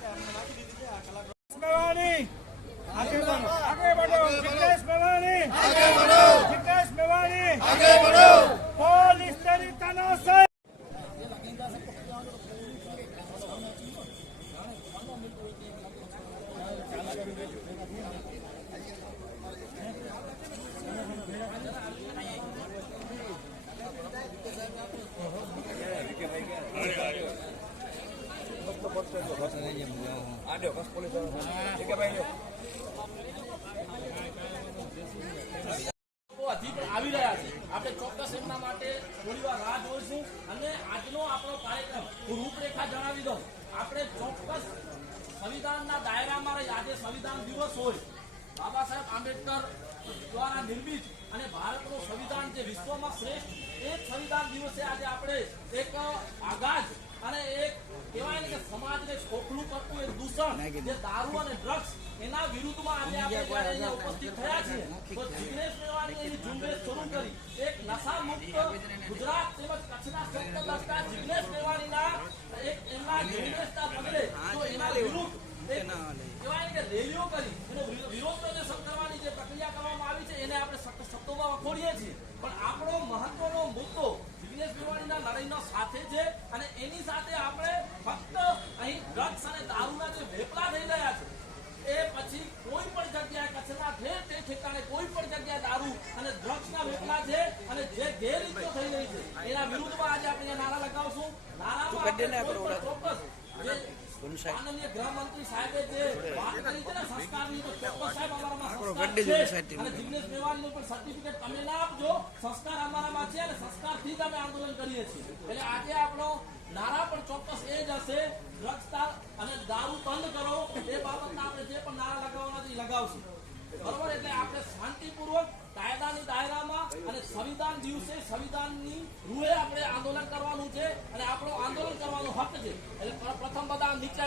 Mr. Mavani! Mr. Mavani! Mr. Mavani! સંવિધાનના દાયરામાં રહી દિવસ હોય બાબા સાહેબ આંબેડકર દ્વારા નિર્મિત અને ભારતનું સંવિધાન જે વિશ્વમાં શ્રેષ્ઠ એ સંવિધાન દિવસે આજે આપણે એક આગાજ અને એક કહેવાય ને કે સમાજને ખોખલું કરતું એક દૂષણ જે દારૂ અને ડ્રગ્સ એના વિરુદ્ધમાં આજે આપણે જ્યારે અહીંયા ઉપસ્થિત થયા છીએ તો જિગ્નેશ મેવાણીએ એની ઝુંબેશ શરૂ કરી. એક નશા મુક્ત ગુજરાત તેમજ કચ્છના સપ્તદશના જિગ્નેશ મેવાણીના એક એમના ઝુંબેશના પગલે તો એના વિરુદ્ધ કહેવાય કે રેલીઓ કરી. એનો વિરોધ પ્રદર્શન કરવાની જે પ્રક્રિયા કરવામાં આવી છે એને આપણે સખ્ત શબ્દોમાં વખોડીએ છીએ. પણ આપણો મહત્વનો મુદ્દો જિગ્નેશ મેવાણીના લડાઈનો સાથે છે અને એની સાથે આપણે ફક્ત અહીં ડ્રગ્સ અને દારૂના જે વેપલા થઈ રહ્યા છે એ પછી કોઈ પણ જગ્યાએ કચ્છના ઠેર ઠેર ઠેકાણે કોઈ પણ જગ્યાએ દારૂ અને ડ્રગ્સના વેપલા છે અને જે ગેરરીતો થઈ રહી છે એના વિરુદ્ધમાં આજે આપણે નારા લગાવશું. નારામાં ચોક્કસ નારા પણ ચોક્કસ એ જ હશે ડ્રગ્સ અને દારૂ બંધ કરો. એ બાબતના આપણે જે પણ નારા લગાવવાના લગાવશું. બરોબર? એટલે આપણે શાંતિપૂર્વક કાયદાની દાયરામાં અને સંવિધાન દિવસે સંવિધાનની રૂએ આપણે આંદોલન કરવાનું છે અને આપણો આંદોલન કરવાનો હક છે. એટલે પ્રથમ બધા નીચે